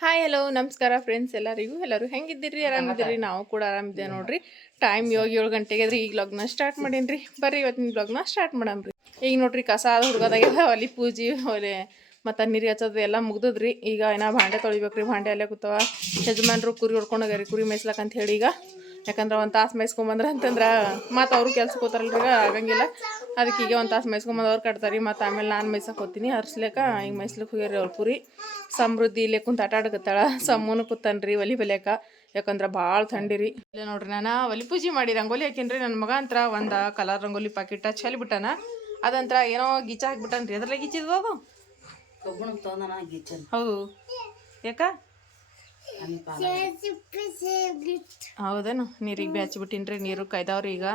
Hi hello ನಮಸ್ಕಾರ friends ಎಲ್ಲರಿಗೂ. ಎಲ್ಲರೂ ಹೆಂಗಿದ್ದೀರಿ? ಆರಾಮಿದ್ದೀರಿ? ನಾವು ಕೂಡ ಆರಾಮಿದ್ದೇವೆ ನೋಡ್ರಿ. ಟೈಮ್ ಇವಾಗ ಏಳು ಗಂಟೆಗೆ ಅದ್ರಿ ಈಗ ಬ್ಲಾಗ್ನ ಸ್ಟಾರ್ಟ್ ಮಾಡೀನಿ ರೀ ಬರ್ರಿ ಇವತ್ತಿನ ಬ್ಲಾಗ್ನ ಸ್ಟಾರ್ಟ್ ಮಾಡಮ್ರಿ ಈಗ ನೋಡ್ರಿ ಕಸ ಹುಡುಗದಾಗೆಲ್ಲ ಒಲಿ ಪೂಜೆ ಒಲೆ ಮತ್ತು ನೀರು ಹಚ್ಚೋದು ಎಲ್ಲ ಮುಗ್ದದ್ರಿ. ಈಗ ಏನೋ ಭಾಂಡೆ ತೊಳಿಬೇಕ್ರಿ. ಭಾಂಡೆ ಅಲ್ಲೇ ಕೂತವ. ಯಜಮಾನ್ರು ಕುರಿ ಹೊಡ್ಕೊಂಡು ಹೋಗ್ಯಾರಿ. ಕುರಿ ಮೇಯ್ಸ್ಲಕ್ಕಂತ ಹೇಳಿ ಈಗ. ಯಾಕಂದ್ರೆ ಒಂದು ತಾಸು ಮೇಯ್ಸ್ಕೊಂಬಂದ್ರೆ ಅಂತಂದ್ರೆ ಮತ್ತು ಅವರು ಕೆಲ್ಸಕ್ಕೆ ಈಗ ಆಗಂಗಿಲ್ಲ. ಅದಕ್ಕೆ ಈಗ ಒಂದು ತಾಸು ಮೇಯ್ಸ್ಕೊಂಬಂದು ಅವ್ರು ಕಟ್ತಾರೆ. ಮತ್ತು ಆಮೇಲೆ ನಾನು ಮೇಯ್ಸಕ್ಕೆ ಹೋಗ್ತೀನಿ. ಅರ್ಸ್ಲೇಕ ಹಿಂಗೆ ಮೈಸ್ಲಿಕ್ಕೆ ಹೋಗ್ಯಾರಿ ಅವ್ರ ಪುರಿ. ಸಮೃದ್ಧಿ ಇಲ್ಲೇ ಕುಂತು ಆಟ ಆಡಕತ್ತಾಳ. ಕೂತಾನೆ ರೀ ಒಲಿ ಬಲಿಯಾಕ. ಯಾಕಂದ್ರೆ ಭಾಳ ಥಂಡಿ ರೀ ಇಲ್ಲ ನೋಡ್ರಿ ನಾನು ಒಲಿ ಪೂಜೆ ಮಾಡಿ ರಂಗೋಲಿ ಹಾಕಿನ್ರಿ. ನನ್ನ ಮಗ ಅಂತ್ರ ಒಂದು ಕಲರ್ ರಂಗೋಲಿ ಪಾಕಿಟ ಚೆಲ್ಬಿಟ್ಟಾನ ಅದಂತ್ರ ಏನೋ ಗೀಚ ಹಾಕ್ಬಿಟ್ಟಾನ್ರಿ. ಅದ್ರಲ್ಲೇ ಗೀಚಿದ್ವು ಅದು? ಹೌದು. ಯಾಕ? ಹೌದೇನು? ನೀರಿಗೆ ಬ್ಯಾಚ್ಬಿಟ್ಟಿನ್ರಿ ನೀರು ಕಾಯ್ದಾವ್ರಿ ಈಗ.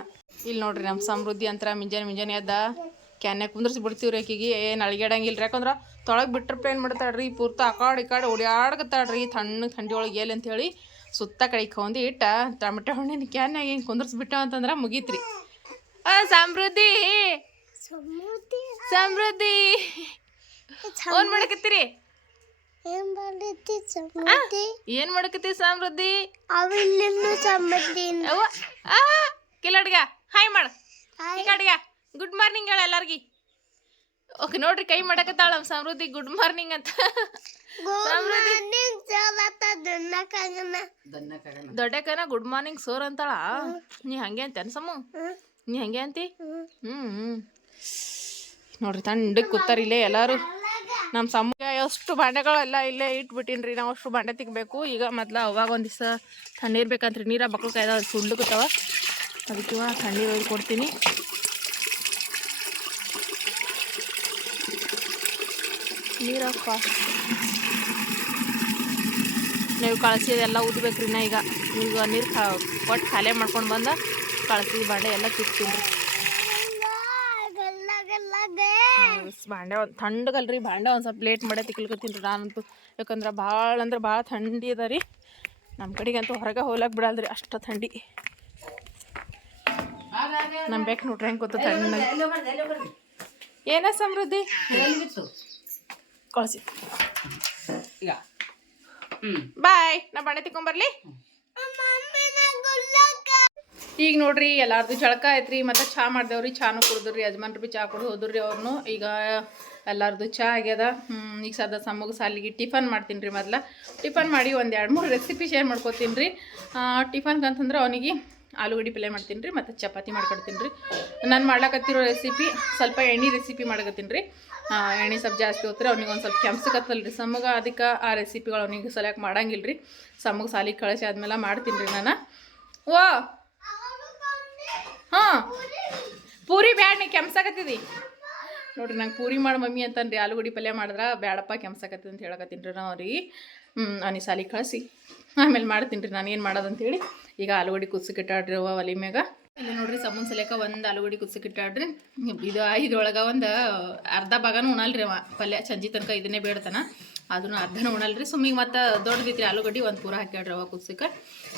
ಇಲ್ಲಿ ನೋಡ್ರಿ ನಮ್ಮ ಸಮೃದ್ಧಿ ಅಂತರ ಮುಂಜಾನೆ ಮುಂಜಾನೆ ಅದ. ಕ್ಯಾನ್ಯಾಗ ಕುಂದ್ರಿಸಿ ಬಿಡ್ತೀವ್ರಿ ಆಕಿಗೆ ಏನು ಅಳಿಗಾಡಂಗಿಲ್ಲ ಯಾಕಂದ್ರೆ ತೊಳಗೆ ಬಿಟ್ರೆ ಪ್ಲೇನ್ ಮಾಡ್ತಾಳ್ರಿ ಪೂರ್ತ ಆ ಕಾಡು ಈ ಕಾಡು ಓಡಾಡಕತ್ತಾಳ್ರಿ ತಣ್ಣ ಥಂಡಿ ಒಳಗೆ ಎಲ್ಲಿ ಅಂತ ಹೇಳಿ ಸುತ್ತ ಕಡೆ ಹೊಂದಿ ಇಟ್ಟ ಟಮಟೆ ಹಣ್ಣಿನ ಕ್ಯಾನ್ಯಾಗ ಹಿಂಗೆ ಕುಂದ್ರಿಸ್ಬಿಟ್ಟ ಅಂತಂದ್ರೆ ಮುಗೀತ್ರಿ. ಆ ಸಮೃದ್ಧಿ! ಸಮೃದ್ಧಿ? ಓನ್ ಮಾಡಕತ್ತೀರಿ? ಏನ್ ಮಾಡಕತಿ ಸಮೃದ್ಧಿ? ಏನ್ ಮಾಡಕತ್ತಿ ಸಮೃದ್ಧಿ? ಅವಿಲ್ಲಿನ್ನು ಸಮೃದ್ಧಿ ಅವ್ವ ಆ ಕಿಲಡ್ಗ ಹಾಯ್ ಮಾಡು. ಕಿಲಡ್ಗ ಗುಡ್ ಮಾರ್ನಿಂಗ್ ಹೇಳ ಎಲ್ಲಾರ್ಗಿ. ಓಕೆ ನೋಡ್ರಿ ಕೈ ಮಾಡಕತ್ತಾಳ ನಮ್ ಸಮೃದ್ಧಿ ಗುಡ್ ಮಾರ್ನಿಂಗ್ ಅಂತ. ದೊಡ್ಡಕ್ಕನ ಗುಡ್ ಮಾರ್ನಿಂಗ್ ಸೋರ್ ಅಂತಾಳ. ನೀ ಹಂಗೆ ಅಂತ ಅನ್ಸಮ್ಮ ನೀ ಹಂಗೆ ಅಂತಿ? ಹ್ಮ್. ಹ್ಮ್ ನೋಡ್ರಿ ತಂಡಕ್ಕೆ ಕೂತಾರ ಇಲ್ಲೇ ಎಲ್ಲಾರು. ನಮ್ಮ ಸಮ್ಮಗೆ ಅಷ್ಟು ಬಾಂಡೆಗಳೆಲ್ಲ ಇಲ್ಲೇ ಇಟ್ಬಿಟ್ಟಿನ್ರಿ. ನಾವು ಅಷ್ಟು ಬಾಂಡೆ ತಿಕ್ಬೇಕು. ಈಗ ಮೊದ್ಲು ಅವಾಗ ಒಂದು ದಿವಸ ತಣ್ಣೀರ್ ಬೇಕಂತ್ರಿ. ನೀರ ಮಕ್ಳು ಕೈದ ಸುಂಡ್ಕತ್ತಾವ ಅದಕ್ಕೆ ತಣ್ಣೀರು ಒಯ್ದು ಕೊಡ್ತೀನಿ. ನೀರಪ್ಪ ನೀವು ಕಳಸಿದೆಲ್ಲ ಊದ್ಬೇಕ್ರಿ ನಾ ಈಗ. ಈಗ ನೀರು ಕೊಟ್ಟು ಖಾಲಿ ಮಾಡ್ಕೊಂಡು ಬಂದ ಕಳಿಸಿ ಬಾಂಡೆ ಎಲ್ಲ ತಿಕ್ತೀನಿ ರೀ ಭಾಂಡೆ ಒಂದು ಥಂಡಗಲ್ರಿ. ಬಾಂಡೆ ಒಂದು ಸ್ವಲ್ಪ ಲೇಟ್ ಮಾಡೇ ತಿಕ್ಲಿಕತ್ತೀನಿ ರೀ ನಾನಂತೂ. ಯಾಕಂದ್ರೆ ಭಾಳ ಅಂದ್ರೆ ಭಾಳ ಥಂಡಿ ಅದ ರೀ. ನಮ್ಮ ಕಡೆಗಂತೂ ಹೊರಗೆ ಹೋಗ್ಲಕ್ಕೆ ಬಿಡಲ್ರಿ ಅಷ್ಟು ಥಂಡಿ. ನಮ್ಮ ಬೇಕು ನೋಡ್ರಿ ಹೆಂಗೆ ಗೊತ್ತ ಏನ ಸಮೃದ್ಧಿ? ಕಳಿಸಿ. ಬಾಯ್ ನಾ ಬಾಂಡೆ ತಿಕ್ಕೊಂಬರ್ಲಿ ಈಗ ನೋಡ್ರಿ ಎಲ್ಲಾರ್ದು ಜಳಕ ಐತ್ರಿ, ಮತ್ತೆ ಚಾ ಮಾಡ್ದೇವ್ರಿ, ಚಾನು ಕುಡಿದ್ರಿ, ಯಜಮಾನ್ರು ಬಿ ಚಾ ಕುಡಿದು ಹೋದ್ರಿ ಅವ್ರನ್ನು ಈಗ ಎಲ್ಲಾರ್ದು ಚಾ ಆಗ್ಯದ. ಈಗ ಸದಾ ಸಮ್ಮಗ ಸಾಲಿಗೆ ಟಿಫನ್ ಮಾಡ್ತೀನಿ ರೀ ಮೊದ್ಲ. ಟಿಫನ್ ಮಾಡಿ ಒಂದು ಎರಡು ಮೂರು ರೆಸಿಪಿ ಶೇರ್ ಮಾಡ್ಕೊತೀನಿ ರೀ ಟಿಫನ್ಗೆ ಅಂತಂದ್ರೆ ಅವನಿಗೆ ಆಲೂಗಡ್ಡೆ ಪಲ್ಯ ಮಾಡ್ತೀನಿ ರೀ ಮತ್ತು ಚಪಾತಿ ಮಾಡ್ಕೊಡ್ತೀನಿ ರೀ ನಾನು ಮಾಡ್ಲಕತ್ತಿರೋ ರೆಸಿಪಿ ಸ್ವಲ್ಪ ಎಣ್ಣೆ ರೆಸಿಪಿ ಮಾಡ್ಕತ್ತೀನಿ ರೀ ಎಣ್ಣೆ ಸ್ವಲ್ಪ ಜಾಸ್ತಿ ಹೋತ್ರಿ, ಅವ್ನಿಗೆ ಒಂದು ಸ್ವಲ್ಪ ಕೆಮ್ಸಕತ್ತಲ್ಲ ರೀ ಸಮ್ಮಗ ಅದಕ್ಕೆ ಆ ರೆಸಿಪಿಗಳು ಅವ್ನಿಗೆ ಸಲಕ್ಕೆ ಮಾಡಂಗಿಲ್ಲ ರೀ ಸಮ್ಮಗ ಸಾಲಿಗೆ ಕಳಿಸಿ ಆದ್ಮೇಲೆ ಮಾಡ್ತೀನಿ ರೀ ನಾನು. ಓ ಹಾಂ. ಪೂರಿ ಬ್ಯಾಡ, ನೀ ಕೆಮ್ಸಾಕತ್ತಿದಿ. ನೋಡ್ರಿ, ನಂಗೆ ಪೂರಿ ಮಾಡಿ ಮಮ್ಮಿ ಅಂತಂದ್ರಿ ಆಲೂಗಡ್ಡೆ ಪಲ್ಯ ಮಾಡಿದ್ರೆ ಬ್ಯಾಡಪ್ಪ ಕೆಮ್ಸಾಕತ್ತದ ಅಂತ ಹೇಳಕತ್ತೀನಿ ರೀ ನಾವು ರೀ ಹ್ಞೂ ಅವ್ನಿಗೆ ಸಾಲಿ ಕಳಿಸಿ. ಆಮೇಲೆ ಮಾಡ್ತೀನಿ ರೀ ನಾನು ಏನು ಮಾಡೋದಂತೇಳಿ. ಈಗ ಆಲೂಗಡ್ಡೆ ಕುದಿಸಿಕಿಟ್ಟಾಡ್ರಿ ಅವ ಒಲಿ ಮ್ಯಾಗ. ಇಲ್ಲಿ ನೋಡ್ರಿ, ಸಮನ್ ಸಲಕ ಒಂದು ಆಲೂಗಡ್ಡೆ ಕುದಿಸಿಕಿಟ್ಟಾಡ್ರಿ. ಇದು ಇದೊಳಗೆ ಒಂದು ಅರ್ಧ ಭಾಗನೂ ಉಣಲ್ರಿ ಅವ. ಪಲ್ಯ, ಸಂಜೆ ತನಕ ಇದನ್ನೇ ಬೇಡ್ತಾನ. ಅದನ್ನು ಅರ್ಧನೂ ಉಣಲ್ರಿ. ಸುಮ್ಮಿಗೆ ಮತ್ತು ದೊಡ್ಡದಿತ್ರಿ ಆಲೂಗಡ್ಡಿ ಒಂದು ಪೂರ ಹಾಕ್ಯಾಡ್ರಿ ಅವ ಆಲೂಗಡ್ಡಿ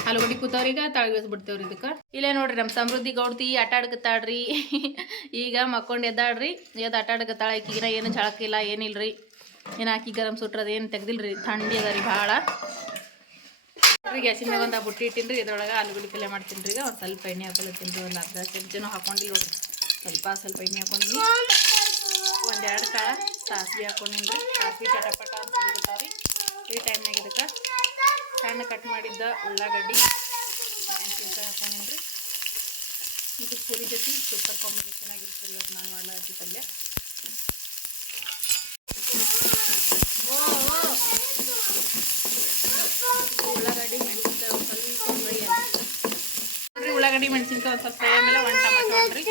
ಆಲೂಗಡ್ಡೆ ಕೂತವ್ರೀಗ ಬಿಡ್ತೇವ್ರಿ ಇದಕ್ಕೆ. ಇಲ್ಲೇ ನೋಡ್ರಿ ನಮ್ಮ ಸಮೃದ್ಧಿ ಗೌಡ್ತಿ ಆಟ ಆಡ್ಕತ್ತಾಳ್ರಿ. ಈಗ ಮಕ್ಕೊಂಡು ಎದ್ದಾಡ್ರಿ ಎದ್ದು ಆಟ ಆಡ್ಕತ್ತಾಳ. ಈಕಿಗಿನ ಏನು ಜಳಕಿಲ್ಲ ಏನಿಲ್ರಿ. ಏನು ಹಾಕಿ ಗರಂ ಸುಟ್ರದ ಏನು ತೆಗ್ದಿಲ್ರಿ. ಥಂಡಿ ಅದ ರೀ ಭಾಳ. ಗ್ಯಾಸಿನ ಮ್ಯಾಗ ಒಂದು ಬುಟ್ಟಿ ಇಟ್ಟಿನ್ರಿ. ಇದ್ರೊಳಗೆ ಆಲೂಗಡ್ಡೆ ಪಲ್ಯ ಮಾಡ್ತೀನಿ ರೀ ಒಂದು ಸ್ವಲ್ಪ ಎಣ್ಣೆ ಹಾಕೊಂಡು ರೀ ಒಂದು ಅರ್ಧ ಚಮಚನೂ ಹಾಕೊಂಡಿಲ್ಲ ನೋಡ್ರಿ. ಸ್ವಲ್ಪ ಸ್ವಲ್ಪ ಎಣ್ಣೆ ಹಾಕೊಂಡಿನಿ. ಒಂದೆರಡು ಕಾಳ ಸಾಸಿವೆ ಹಾಕೊಂಡಿನಿ ರೀ ಸಾಸಿವೆ ಚಟಪಟ ಈ ಟೈಮ್ನಾಗ ಇದಕ್ಕೆ ಸಣ್ಣ ಕಟ್ ಮಾಡಿದ್ದ ಉಳ್ಳಾಗಡ್ಡಿ. ಮೆಣಸಿನ್ಕಾಯಿ ಹಾಕೊಂಡಿನಿ ರೀ ಇದು ಪುರಿ ಜೊತೆ ಸೂಪರ್ ಕಾಂಬಿನೇಷನ್ ಆಗಿರ್ತದೆ ಇವತ್ತು ನಾನು ಮಾಡ್ಲಾತಿ ಪಲ್ಯ. ಉಳ್ಳಾಗಡ್ಡಿ, ಮೆಣಸಿನ್ಕಾಯಿ ಒಂದು ಸ್ವಲ್ಪ ಫ್ರೈ ಆಗಿ. ನೋಡ್ರಿ, ಉಳ್ಳಾಗಡ್ಡಿ, ಮೆಣಸಿನ್ಕಾಯಿ ಒಂದು ಸ್ವಲ್ಪ ಫ್ರೈ ಆಮೇಲೆ ಒಂದು ಟಮಾಟೊ ನೋಡ್ರಿ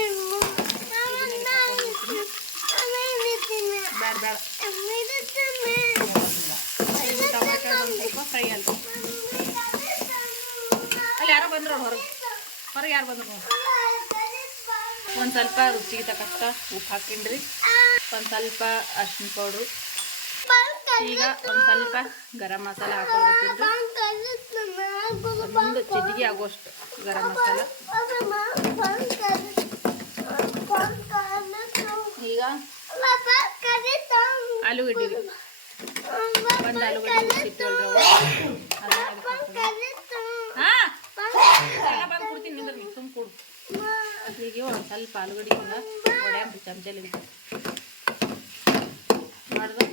ಬೇಡ ಟಮಾಟೊ ಒಂದು ಅಲ್ಲಿ ಅಲ್ಲಿ ಯಾರೋ ಬಂದ್ರು ಹೊರಗೆ. ಹೊರಗೆ ಯಾರು ಬಂದ್ರು? ಒಂದು ಸ್ವಲ್ಪ ರುಚಿಗೆ ತಕ್ಕಷ್ಟ ಉಪ್ಪು ಹಾಕಿನ್ರಿ ಒಂದು ಸ್ವಲ್ಪ ಅರ್ಶಿನ ಪೌಡ್ರು. ಈಗ ಒಂದು ಸ್ವಲ್ಪ ಗರಂ ಮಸಾಲ ಹಾಕೊಳ್ಬೇಕಿನ್ರಿ ಒಂದು ಚಿಟಿಗೆ ಆಗೋಷ್ಟು ಗರಂ ಮಸಾಲ. ಈಗ ಆಲೂಗಡ್ಡೆ. ಒಂದು ಆಲೂಗಡ್ಡೆ ಬಂದು ಕೊಡ್ತೀನಿ ನಿಂದ್ರೆ ನೀವು ಸುಮ್ಮ ಕೊಡು. ಒಂದು ಸ್ವಲ್ಪ ಆಲೂಗಡ್ಡೆ ಹೊಡ್ಯಾಕ ಚಮಚಲಿ ಮಾಡ್ದು.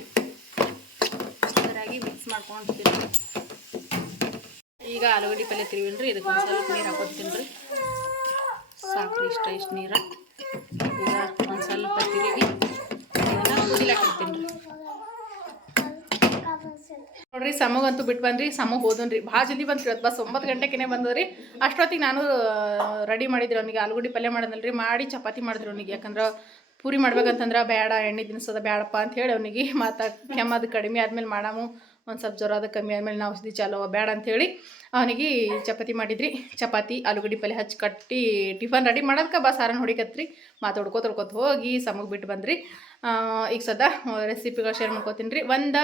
ಸರಿಯಾಗಿ ಮಿಕ್ಸ್ ಮಾಡ್ಕೊಂಡ್ತೀನಿ ಈಗ ಆಲೂಗಡ್ಡೆ ಪಲ್ಯ ತಿರುವಿನ್ರಿ ಇದಕ್ಕೆ ಒಂದು ಸ್ವಲ್ಪ ನೀರು ಹಾಕೋತೀನಿ ಸಾಕು ಇಷ್ಟ ಇಷ್ಟು ನೀರು. ಈಗ ಒಂದು ಸ್ವಲ್ಪ ತಿರುಗಿ ಇದನ್ನು ರೀ ನೋಡ್ರಿ ಸಮಗಂತೂ ಬಿಟ್ಟು ಬಂದ್ರಿ ಸಮ ಹೋದನ್ರಿ ಭಾಳ ಜಲ್ದಿ ಬಂತು ಇವತ್ತು ಬಸ್ ಒಂಬತ್ತು ಗಂಟೆಗೆ ಬಂದದ್ರಿ. ಅಷ್ಟೊತ್ತಿಗೆ ನಾನು ರೆಡಿ ಮಾಡಿದ್ರಿ ಅವನಿಗೆ, ಆಲೂಗಡ್ಡೆ ಪಲ್ಯ ಮಾಡಿದ್ನಲ್ರಿ. ಮಾಡಿ ಚಪಾತಿ ಮಾಡಿದ್ರಿ ಅವನಿಗೆ. ಯಾಕಂದ್ರೆ ಪೂರಿ ಮಾಡ್ಬೇಕಂತಂದ್ರೆ ಬೇಡ, ಎಣ್ಣೆ ದಿನಸದ ಬೇಡಪ್ಪ ಅಂತ ಹೇಳಿ ಅವನಿಗೆ ಮಾತಾ ಕೆಮ್ಮದು ಕಡಿಮೆ ಆದ್ಮೇಲೆ ಮಾಡಾಮು. ಒಂದು ಸ್ವಲ್ಪ ಜ್ವರ ಅದು ಕಮ್ಮಿ ಆದ್ಮೇಲೆ ನಾವು ಔಷಧಿ ಚಾಲೋ ಬೇಡ ಅಂಥೇಳಿ ಅವನಿಗೆ ಚಪಾತಿ ಮಾಡಿದ್ರಿ. ಚಪಾತಿ, ಆಲೂಗಡ್ಡೆ ಪಲ್ಯ ಹಚ್ಚಿ ಕಟ್ಟಿ ಟಿಫನ್ ರೆಡಿ ಮಾಡೋದಕ್ಕೆ ಬಸ್ ಸಾರನ್ನ ಹೊಡಿಕತ್ರಿ. ಮಾತಾಡ್ಕೋ ತೊಡ್ಕೊತ ಹೋಗಿ ಸಮಗ್ ಬಿಟ್ಟು ಬಂದ್ರಿ. ಈಗ ಸದಾ ರೆಸಿಪಿಗಳು ಶೇರ್ ಮಾಡ್ಕೋತೀನಿ ರೀ ಒಂದು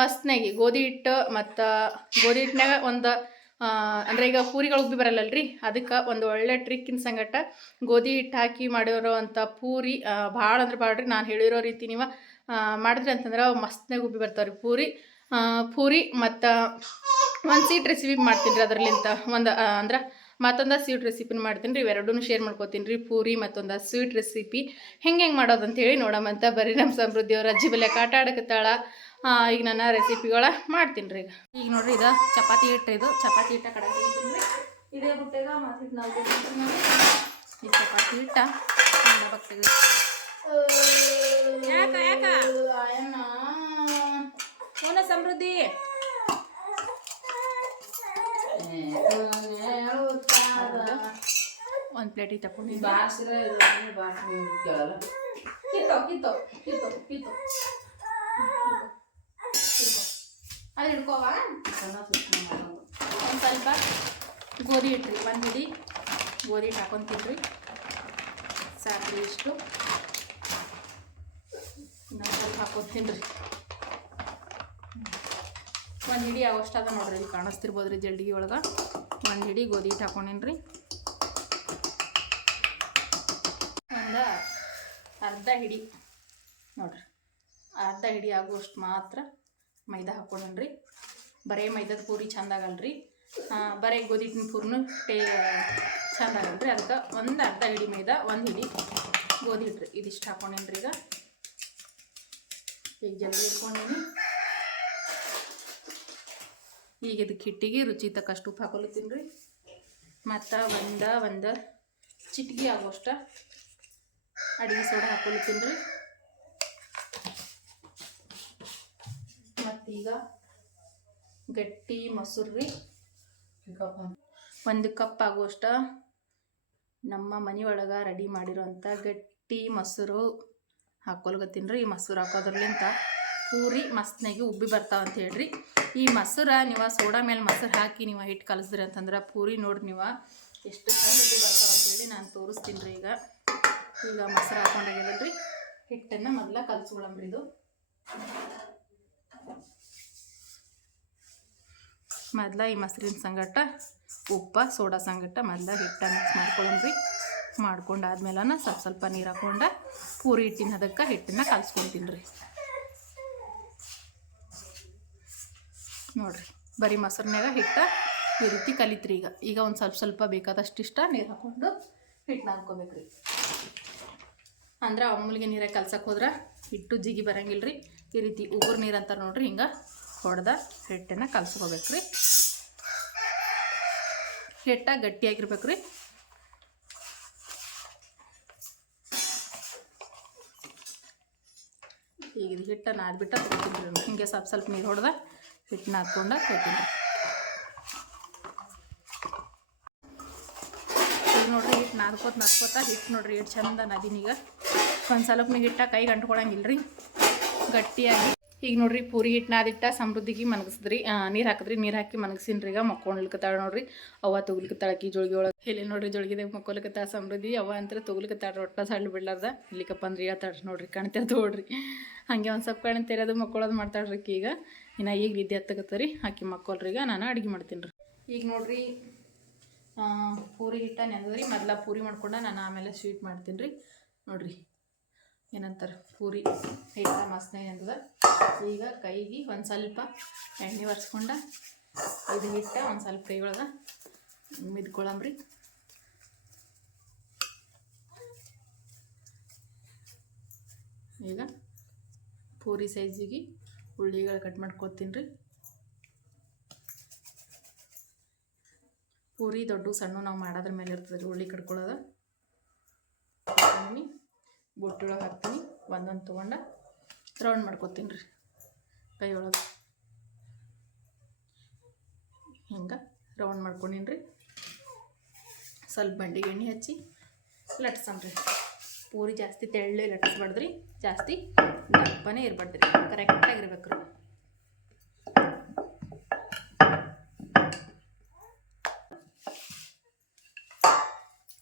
ಮಸ್ತ್ನಾಗಿ ಗೋಧಿ ಹಿಟ್ಟು ಮತ್ತು ಗೋಧಿ ಹಿಟ್ಟಿನಾಗ ಒಂದು ಅಂದರೆ ಈಗ ಪೂರಿಗಳು ಉಬ್ಬಿ ಬರಲ್ಲಲ್ರಿ? ಅದಕ್ಕೆ ಒಂದು ಒಳ್ಳೆ ಟ್ರಿಕ್ಕಿನ ಸಂಗಟ. ಗೋಧಿ ಹಿಟ್ಟು ಹಾಕಿ ಮಾಡಿರೋ ಅಂಥ ಪೂರಿ ಭಾಳ ಅಂದ್ರೆ ಭಾಳ ರೀ. ನಾನು ಹೇಳಿರೋ ರೀತಿ ನೀವು ಮಾಡಿದ್ರಿ ಅಂತಂದ್ರೆ ಅವು ಮಸ್ತ್ನಾಗ ಉಬ್ಬಿ ಬರ್ತಾವೆ ರೀ ಪೂರಿ ಪೂರಿ ಮತ್ತು ಒಂದು ಸೀಟ್ ರೆಸಿಪಿ ಮಾಡ್ತೀನಿ ರೀ ಅದರಲ್ಲಿಂತ ಒಂದು ಅಂದ್ರೆ ಮತ್ತೊಂದು ಸ್ವೀಟ್ ರೆಸಿಪಿನ ಮಾಡ್ತೀನಿ ರೀ ಇವೆರಡೂ ಶೇರ್ ಮಾಡ್ಕೋತೀನಿ ರೀ ಪೂರಿ ಮತ್ತೊಂದು ಸ್ವೀಟ್ ರೆಸಿಪಿ ಹೆಂಗೆ ಹೆಂಗೆ ಮಾಡೋದು ಅಂತೇಳಿ ಅಂತ ಬರೀ ನಮ್ಮ ಸಮೃದ್ಧಿಯವ್ರ. ಅಜ್ಜಿ ಬಲ್ಯಾಕ ಆಟ ಆಡಕತ್ತಾಳ ಈಗ ನನ್ನ ರೆಸಿಪಿಗಳ ಮಾಡ್ತೀನಿ ರೀ ಈಗ. ಈಗ ನೋಡ್ರಿ ಇದು ಚಪಾತಿ ಹಿಟ್ಟು ಇದು. ಚಪಾತಿ ಹಿಟ್ಟ ಕಡೆ ಇದೇ ಬುಟ್ಟೆಗ ಮತ್ತು ನಾವು ಈ ಚಪಾತಿ ಹಿಟ್ಟ ತೆಗ್ದು ಯಾಕ ಯಾಕ? ಓನ ಸಮೃದ್ಧಿ. ಒಂದು ಪ್ಲೇಟ್ ತಗೊಂಡು ಬಾರ್ಸಿದ್ರೆ ಕಿತ್ತೋ ಕಿತ್ತೋ ಕಿತ್ತೋ ಕಿತ್ತೋ. ಮಾಡೋದು ಒಂದು ಸ್ವಲ್ಪ ಗೋಧಿ ಇಟ್ರಿ ಒಂದು ಹಿಡಿ ಗೋಧಿ ಹಿಟ್ಟು ಹಾಕೊಂತೀನ್ರಿ ಸಾಕ್ರಿ ಇಷ್ಟು. ಸ್ವಲ್ಪ ಹಾಕೋತೀನಿ ರೀ ಒಂದು ಹಿಡಿ ಅವಷ್ಟು ಅದ ನೋಡ್ರಿ, ಇಲ್ಲಿ ಕಾಣಿಸ್ತಿರ್ಬೋದು ರೀ ಜಲ್ಡಿಗೆ ಒಳಗೆ. ಒಂದು ಹಿಡಿ ಗೋಧಿ ಹಿಟ್ಟು ಹಾಕೊಂಡೇನ್ರಿ. ಒಂದು ಅರ್ಧ ಹಿಡಿ ನೋಡ್ರಿ. ಅರ್ಧ ಹಿಡಿ ಆಗುವಷ್ಟು ಮಾತ್ರ ಮೈದಾ ಹಾಕೊಂಡ್ರಿ ಬರೇ ಮೈದಾದ ಪೂರಿ ಚಂದ ಆಗಲ್ರಿ ಬರೇ ಗೋಧಿ ಪೂರಿನೂ ಟೇ ಚಂದ ಆಗಲ್ರಿ ಅದಕ್ಕೆ ಒಂದು ಅರ್ಧ ಹಿಡಿ ಮೈದಾ, ಒಂದು ಹಿಡಿ ಗೋಧಿ ಹಿಡ್ರಿ ಇದಿಷ್ಟು ಹಾಕ್ಕೊಂಡೇನ್ರಿ ಈಗ. ಈಗ ಜಲ್ದಿ ಇಟ್ಕೊಂಡೇನಿ. ಈಗ ಇದಕ್ಕೆ ಹಿಟ್ಟಿಗೆ ರುಚಿ ತಕ್ಕಷ್ಟು ಉಪ್ಪು ಹಾಕೊಲತ್ತೀನಿ ರೀ ಮತ್ತು ಒಂದು ಒಂದು ಚಿಟಿಗೆ ಆಗೋಷ್ಟ ಅಡುಗೆ ಸೋಡಾ ಹಾಕೊಳತ್ತೀನಿ ರೀ ಮತ್ತೀಗ ಗಟ್ಟಿ ಮೊಸರು ರೀ ಒಂದು ಕಪ್ ಆಗುವಷ್ಟ ನಮ್ಮ ಮನೆಯೊಳಗೆ ರೆಡಿ ಮಾಡಿರೋಂಥ ಗಟ್ಟಿ ಮೊಸರು ಹಾಕೊಲ್ಗತ್ತೀನಿ ರೀ ಈ ಮೊಸರು ಹಾಕೋದ್ರಲಿಂತ ಪೂರಿ ಮಸ್ತ್ನಾಗಿ ಉಬ್ಬಿ ಬರ್ತಾವ ಅಂತ ಹೇಳ್ರಿ. ಈ ಮೊಸರು ನೀವು ಸೋಡಾ ಮೇಲೆ ಮೊಸರು ಹಾಕಿ ನೀವು ಹಿಟ್ಟು ಕಲಸ್ರಿ ಅಂತಂದ್ರೆ ಪೂರಿ ನೋಡ್ರಿ ನೀವು ಎಷ್ಟು ಚಂದ ಉಬ್ಬಿ ಬರ್ತಾವ ಅಂತೇಳಿ ನಾನು ತೋರಿಸ್ತೀನಿ ರೀ ಈಗ. ಈಗ ಮೊಸರು ಹಾಕೊಂಡಾಗಿದ್ದೀರಿ ಹಿಟ್ಟನ್ನು ಮೊದಲ ರೀ ಇದು. ಮೊದಲ ಈ ಮೊಸರಿನ ಸಂಗಟ, ಉಪ್ಪ, ಸೋಡಾ ಸಂಗಟ ಮೊದ್ಲ ಹಿಟ್ಟ ಮಿಕ್ಸ್ ಮಾಡ್ಕೊಳ್ಳೋಣ್ರಿ ಮಾಡ್ಕೊಂಡಾದ್ಮೇಲೆ ಸ್ವಲ್ಪ ಸ್ವಲ್ಪ ನೀರು ಹಾಕೊಂಡು ಪೂರಿ ಹಿಟ್ಟಿನ ಅದಕ್ಕೆ ಹಿಟ್ಟನ್ನ ಕಲ್ಸ್ಕೊತೀನಿ ರೀ. ನೋಡ್ರಿ, ಬರೀ ಮೊಸರಿನಾಗ ಹಿಟ್ಟು ಈ ರೀತಿ ಕಲಿತ್ರಿ ಈಗ. ಈಗ ಒಂದು ಸ್ವಲ್ಪ ಸ್ವಲ್ಪ ಬೇಕಾದಷ್ಟು ಇಷ್ಟ ನೀರು ಹಾಕೊಂಡು ಹಿಟ್ಟನ್ನ ಹಾಕ್ಕೋಬೇಕ್ರಿ ಅಂದ್ರೆ ಅಮ್ಮಲಿಗೆ ನೀರಾಗಿ ಕಲ್ಸಕ್ಕೆ ಹೋದ್ರೆ ಹಿಟ್ಟು ಜಿಗಿ ಬರಂಗಿಲ್ಲ ರೀ ಈ ರೀತಿ ಉಗುರು ನೀರು ಅಂತಾರೆ ನೋಡ್ರಿ ಹಿಂಗೆ. ಹೊಡೆದ ಹಿಟ್ಟನ್ನ ಕಲ್ಸ್ಕೋಬೇಕು ರೀ ಹಿಟ್ಟ ಗಟ್ಟಿಯಾಗಿರ್ಬೇಕು ರೀ ಈಗ ಇದು ಹಿಟ್ಟ ನಾದ್ಬಿಟ್ಟ ಹಿಂಗೆ ಸ್ವಲ್ಪ ಸ್ವಲ್ಪ ನೀರು ಹೊಡೆದ ಹಿಟ್ಟು ನಾದ್ಕೊಂಡ ತೊಗೊತೀನಿ ನೋಡ್ರಿ ಹಿಟ್ಟು ನಾದ್ಕೋತ ನಾದ್ಕೋತ ಹಿಟ್ಟು ನೋಡ್ರಿ ಹಿಟ್ಟು ಚಂದ ನದಿನೀಗ ಒಂದು ಸ್ವಲ್ಪ ನೀವು ಹಿಟ್ಟ ಕೈಗೆ ಅಂಟ್ಕೊಳಂಗಿಲ್ಲ ರೀ ಗಟ್ಟಿಯಾಗಿ. ಈಗ ನೋಡ್ರಿ ಪೂರಿ ಹಿಟ್ಟು ಅದಿಟ್ಟ ಸಮೃದ್ಧಿಗೆ ಮನಗಿಸಿದ್ರಿ. ನೀರು ಹಾಕಿದ್ರಿ, ನೀರು ಹಾಕಿ ಮನಗಿಸಿನ್ರಿ. ಈಗ ಮಕ್ಕೊಂಡ್ಲಿಕ್ಕತ್ತಾಳ ನೋಡ್ರಿ. ಅವ್ವ ತೊಗ್ಲಿಕತ್ತಾಳ ಅಕ್ಕಿ ಜೋಳಿಗೆ ಒಳಗೆ. ಇಲ್ಲಿ ನೋಡ್ರಿ ಜೋಳಿಗೆದಾಗ ಮಕ್ಕೊಲಿಕತ್ತಾಳ ಸಮೃದ್ಧಿ. ಅವ ಅಂತ ತೊಗ್ಲಿಕತ್ತಾಳ ರೊಟ್ಟ ಸಳ್ಳು ಬಿಡ್ಲಾರ್ದ. ಇಲ್ಲಿಕಪ್ಪ ಅಂದ್ರೆ ಹೇಳ್ತಾಳ್ರಿ ನೋಡ್ರಿ ಕಣ್ತೆ ತೊಗೊಳ್ರಿ ಹಾಗೆ ಒಂದು ಸ್ವಲ್ಪ ಕಾಣ್ತಿರೋದು ಮಕ್ಕೊಳ್ಳೋದು ಮಾಡ್ತಾಳ್ರಿ ರೀ ಈಗ. ಇನ್ನು ಈಗ ನಿದ್ದೆ ಹತ್ತಕತ್ತರಿ. ಹಾಕಿ ಮಕ್ಕೊಲ್ರಿ ಈಗ ನಾನು ಅಡುಗೆ ಮಾಡ್ತೀನಿ ರೀ ಈಗ ನೋಡ್ರಿ ಪೂರಿ ಹಿಟ್ಟ ನೆನೆದ್ರಿ. ಮೊದಲ ಪೂರಿ ಮಾಡ್ಕೊಂಡ ನಾನು ಆಮೇಲೆ ಸ್ವೀಟ್ ಮಾಡ್ತೀನಿ ರೀ ನೋಡ್ರಿ. ಏನಂತಾರೆ? ಪೂರಿ. ಹಿಟ್ಟ ಮಸ್ನೆ ಏನಂತದ ಈಗ ಕೈಗೆ ಒಂದು ಸ್ವಲ್ಪ ಎಣ್ಣೆ ಒರೆಸ್ಕೊಂಡ ಇದು ಹಿಟ್ಟ ಒಂದು ಸ್ವಲ್ಪ ಕೈ ಒಳಗೆ ಈಗ ಪೂರಿ ಸೈಜಿಗೆ ಉಳ್ಳಿಗಳು ಕಟ್ ಮಾಡ್ಕೊತೀನಿ ರೀ. ಪೂರಿ ದೊಡ್ಡ ಸಣ್ಣ ನಾವು ಮಾಡೋದ್ರ ಮೇಲೆ ಇರ್ತದೆ ಉಳ್ಳಿ ಕಟ್ಕೊಳ್ಳೋದು ಬೊಟ್ಟೊಳಗೆ ಹಾಕ್ತೀನಿ. ಒಂದೊಂದು ತೊಗೊಂಡು ರೌಂಡ್ ಮಾಡ್ಕೊತೀನಿ ರೀ. ಕೈ ಒಳಗೆ ಹಿಂಗೆ ರೌಂಡ್ ಮಾಡ್ಕೊಂಡೀನಿ ರೀ. ಸ್ವಲ್ಪ ಬಂಡಿಗೆ ಎಣ್ಣೆ ಹಚ್ಚಿ ಲಟ್ಸಮ್ರಿ ಪೂರಿ ಜಾಸ್ತಿ ತೆಳ್ಳು ಲಟ್ಸ್ಬಾರ್ದು ರೀ ಜಾಸ್ತಿ ದಪ್ಪನೇ ಇರಬಾರ್ದ್ರಿ. ಕರೆಕ್ಟಾಗಿ ಇರ್ಬೇಕು ರೀ